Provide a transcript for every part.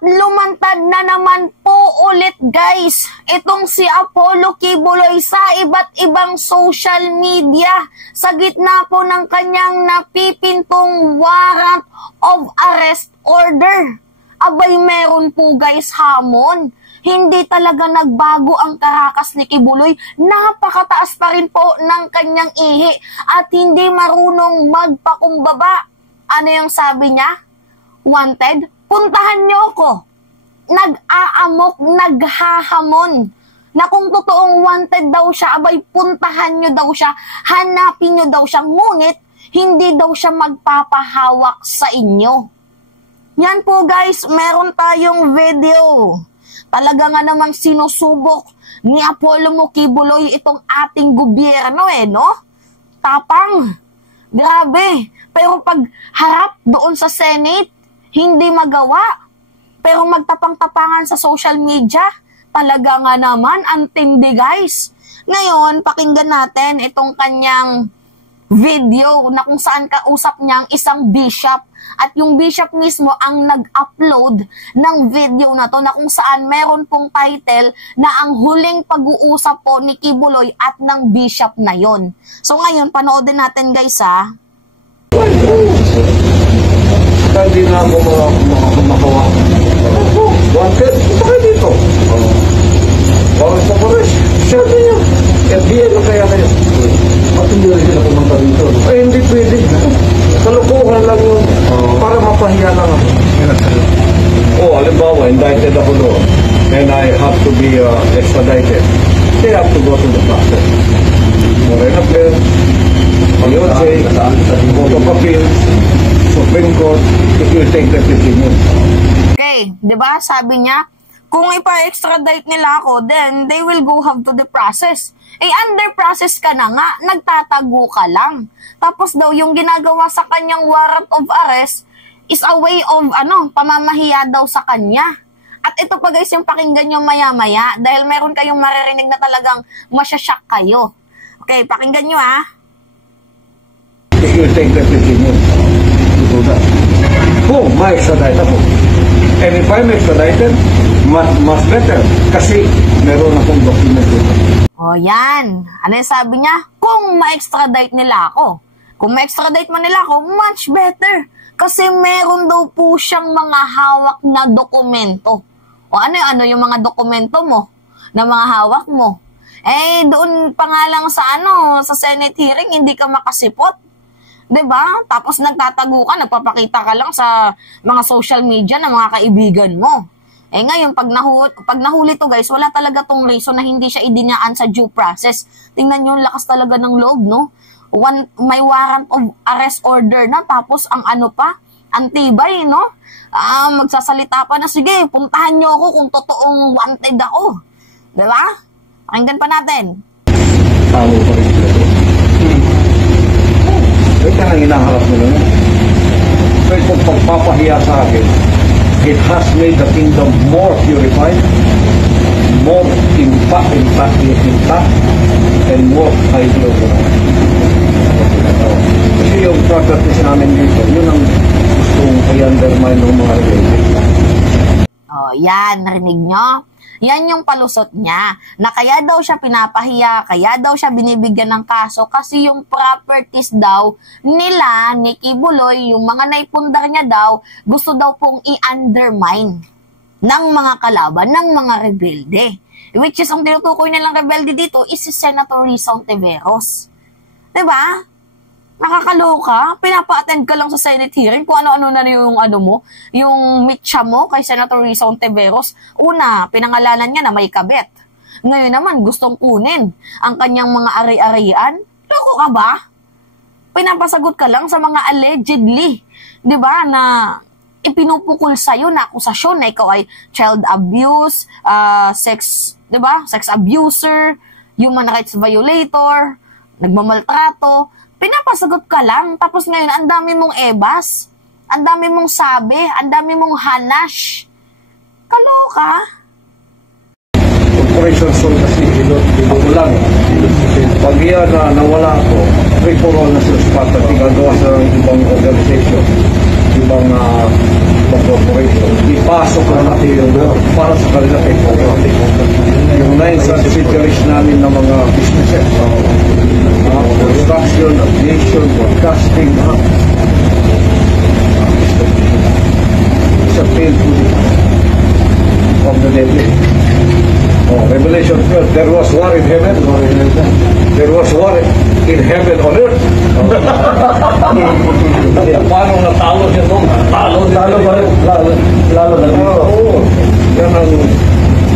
At lumantad na naman po ulit guys, itong si Apollo Quiboloy sa iba't ibang social media sa gitna po ng kanyang napipintong warrant of arrest order. Abay meron po guys hamon. Hindi talaga nagbago ang karakas ni Quiboloy. Napakataas pa rin po ng kanyang ihi at hindi marunong magpakumbaba. Ano yung sabi niya? Wanted? Puntahan niyo ko. Nag-aamok, naghahamon. Na kung totoong wanted daw siya, abay puntahan niyo daw siya, hanapin niyo daw siya, ngunit hindi daw siya magpapahawak sa inyo. Yan po guys, meron tayong video. Talaga nga namang sinusubok ni Apollo Quiboloy itong ating gobyerno no? Tapang. Grabe. Pero pag harap doon sa Senate, hindi magawa. Pero magtapang-tapangan sa social media, talaga nga naman, ang tindi guys. Ngayon, pakinggan natin itong kanyang video na kung saan kausap niya ang isang bishop. At yung bishop mismo ang nag-upload ng video na to na kung saan meron pong title na ang huling pag-uusap po ni Quiboloy at ng bishop na yon. So ngayon, panoodin natin guys ha. Hindi na ako makawa. Wanted, ito kayo dito. Warrant sa forest. Siya niya. FBI na kaya kayo. Ba't hindi rin sila pumunta dito? Ay, hindi pwede. Kalukuhan lang yun. Para mapahiya lang ako. Halimbawa, indicted ako doon. And I have to be extradited. They have to go to the process. Foreign affairs. Ayun, say, Court of Appeals. Supreme Court, it will take 15 years. Okay, di ba? Sabi niya, kung ipa-extradite nila ako, then they will go have to the process. Under process ka na nga, nagtatago ka lang. Tapos daw, yung ginagawa sa kanyang warrant of arrest is a way of, pamamahiya daw sa kanya. At ito pa guys, yung pakinggan nyo maya-maya, dahil meron kayong maririnig na talagang masyasyak kayo. Okay, pakinggan nyo ha. It will take 15 years. Ma-extradite ako. And if I'm extradited, much better. Kasi meron akong document dito. Yan. Ano yung sabi niya? Kung ma-extradite nila ako. Kung ma-extradite man nila ako, much better. Kasi meron daw po siyang mga hawak na dokumento. O ano yung mga dokumento mo? Na mga hawak mo? Doon pa nga lang sa Senate hearing, hindi ka makasipot. Diba? Tapos nagtatago ka, nagpapakita ka lang sa mga social media ng mga kaibigan mo. Ngayon, pag nahuli to guys, wala talaga tong reason na hindi siya idinaan sa due process. Tingnan nyo, lakas talaga ng loob, no? May warrant of arrest order na, tapos ang antibay, no? Magsasalita pa na, sige, puntahan nyo ako kung totoong wanted ako. Diba? Pakinggan pa natin. Tao pa rin sila. Ito ang hinaharap nila. So itong pagpapahiya sa akin, it has made the kingdom more purified, more intact, and more highly organized. Kasi yung practice namin dito, yun ang gustong i-undermine ng mga rebelde. Yan, narinig nyo? Yan yung palusot niya, na kaya daw siya pinapahiya, kaya daw siya binibigyan ng kaso kasi yung properties daw nila ni Quiboloy, yung mga naipundar niya daw, gusto daw pong i-undermine ng mga kalaban, ng mga rebelde. Which is, ang tinutukoy nilang rebelde dito is si Senator Risa Hontiveros. Diba? Nakakaloka, pinapa-attend ka lang sa Senate hearing kung ano-ano na yung yung mitya mo kay Senator Risa Hontiveros. Una, pinangalanan niya na may kabet. Ngayon naman, gustong kunin ang kanyang mga ari-arian. Loko ka ba? Pinapasagot ka lang sa mga allegedly, di ba, na ipinupukol sa'yo na akusasyon na ikaw ay child abuse, sex, di ba, sex abuser, human rights violator, nagmamaltrato. Pinapasagot ka lang, tapos ngayon, ang dami mong ebas, ang dami mong sabi, ang dami mong hanash. Kaloka? Operation Sol kasi, dito lang. Pag yan na nawala ako, free for all na sila sa pagkakagawa sa ibang organization, ibang ng corporation. Ipasok na natin yung para sa kanila take-over. Yung 9 subsidiaries namin ng mga businesses. Construction, aviation, broadcasting, sa field of the devil. Revelation 12, there was war in heaven. There was war in heaven on earth. Paano natalo siya doon? Talo pa rin. Lalo na dito. Oo. Yan ang,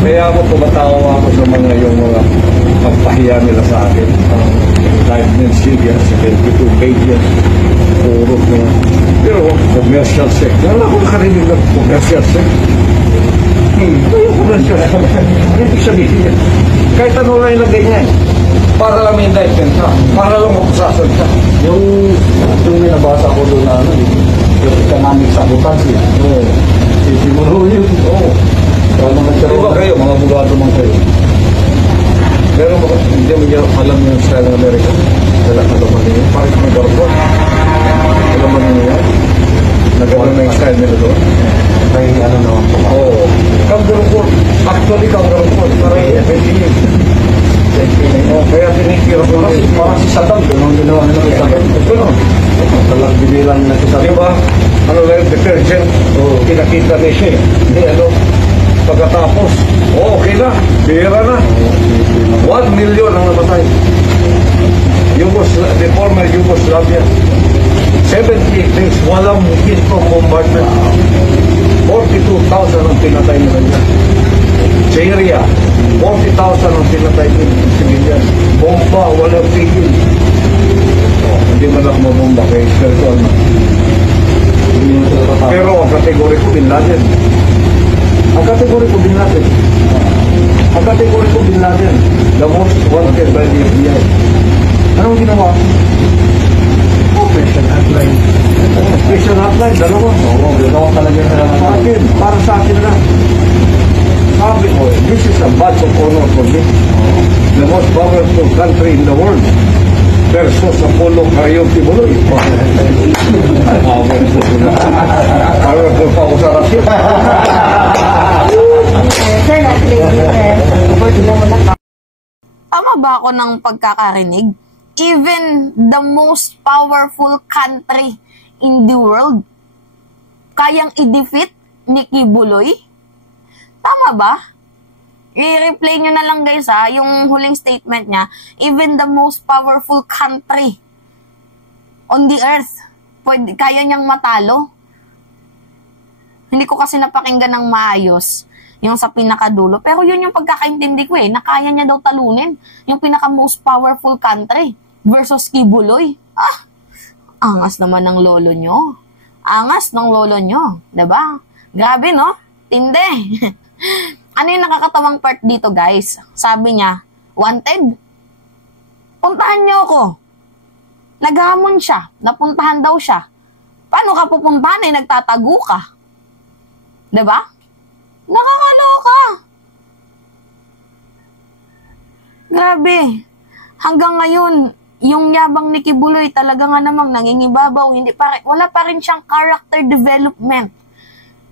kaya ako tumatawa ako sa mga yung mga pagpahiya nila sa akin. Live in Syria, 72 pages. Puro ko. Pero commercial sector. Wala akong nakarinig ng commercial sector. Kaya commercial sector. Ibig sabihin yan. Kahit ano lang ilagay niya eh. Para lang may indictment ka. Para lang makusasan ka. Yung binabasa ko doon na yung economic sabotage siguro yun. Oo. Di ba kayo, mga abogado man kayo? Pero hindi mo niya alam yung style ng Amerika. Wala ka naman niya. Parang kami garbo. Alam mo niya yan? Nagano na yung style nila doon. May ano naman po. Oo. Kangaroo. Actually, kangaroo. Parang FNC. Kaya tinikira ko lang. Parang si Saddam, gano'n ginawa nila kay Saddam. Gano'n. Talag binilang na si Saddam. Diba? Ano lang yung detergent? Pinakita niya siya. Hindi, ano? Pagkatapos, okay na. Bira na. 1 million ang namatay. The former Yugoslavia. 70 days, walang hit-from bombardment. 42,000 ang pinatay nila niya. Syria, 40,000 ang pinatay nila civilian. Bomba, walang tigil. Hindi man ako mabomba kay spiritual na. Pero ang kategori ko, Bin Laden. Ang kategori ko, Bin Laden. Ang kategori ko, Bin Laden. The most wanted by the FBI. Anong ginawa? Operation Hotline. Operation Hotline, dalawa. Oo, ginawa talaga sila ng Akin, para sa akin lang. Sabi ko, this is a badge of honor for me. The most powerful country in the world versus Apollo Karayoke Buloy. Powerful pa ako sa Russia. Tama ba ako ng pagkakarinig? Even the most powerful country in the world, kayang i-defeat ni Kibuloy? Tama ba? I-replay nyo na lang guys yung huling statement niya. Even the most powerful country on the earth, kaya niyang matalo. Hindi ko kasi napakinggan ng maayos yung sa pinakadulo. Pero yun yung pagkakaintindi ko na kaya niya daw talunin yung pinaka most powerful country versus Kibuloy. Angas naman ng lolo nyo. Angas ng lolo nyo. Diba? Grabe, no? Tindi. Ano yung nakakatawang part dito, guys? Sabi niya, wanted? Puntahan niyo ako. Naghamon siya. Napuntahan daw siya. Paano ka pupuntahan nagtatago ka? Diba? Nakakaloka. Grabe. Hanggang ngayon, yung yabang ni Kibuloy talaga nga namang nangingibabaw. Wala pa rin siyang character development.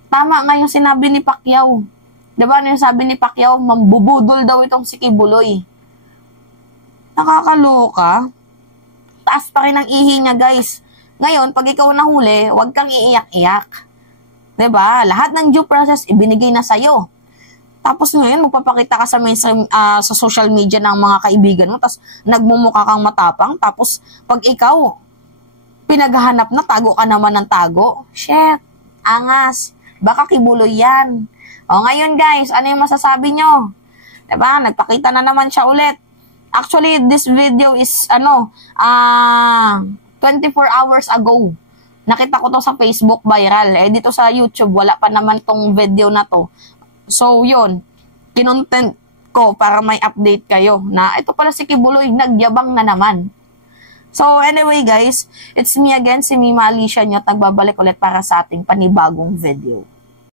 Tama nga yung sinabi ni Pacquiao. Diba ano yung sabi ni Pacquiao? Mambubudol daw itong si Kibuloy. Nakakaloka. Taas pa rin ang ihi niya, guys. Ngayon, pag ikaw nahuli, huwag kang iiyak-iyak. Diba? Lahat ng due process, ibinigay na sa'yo. Tapos ngayon, magpapakita ka sa mainstream, sa social media ng mga kaibigan mo, tapos nagmumukha kang matapang, tapos pag ikaw, pinaghahanap na, tago ka naman ng tago. Shit, angas. Baka Kibuloy yan. O ngayon guys, ano yung masasabi nyo? Diba? Nagpakita na naman siya ulit. Actually, this video is, 24 hours ago. Nakita ko to sa Facebook viral. Dito sa YouTube, wala pa naman tong video na to. So, yun. Kinontent ko para may update kayo na ito pala si Kibuloy, nagyabang na naman. So, anyway guys, it's me again, si Mima Alicia Nyot, nagbabalik ulit para sa ating panibagong video.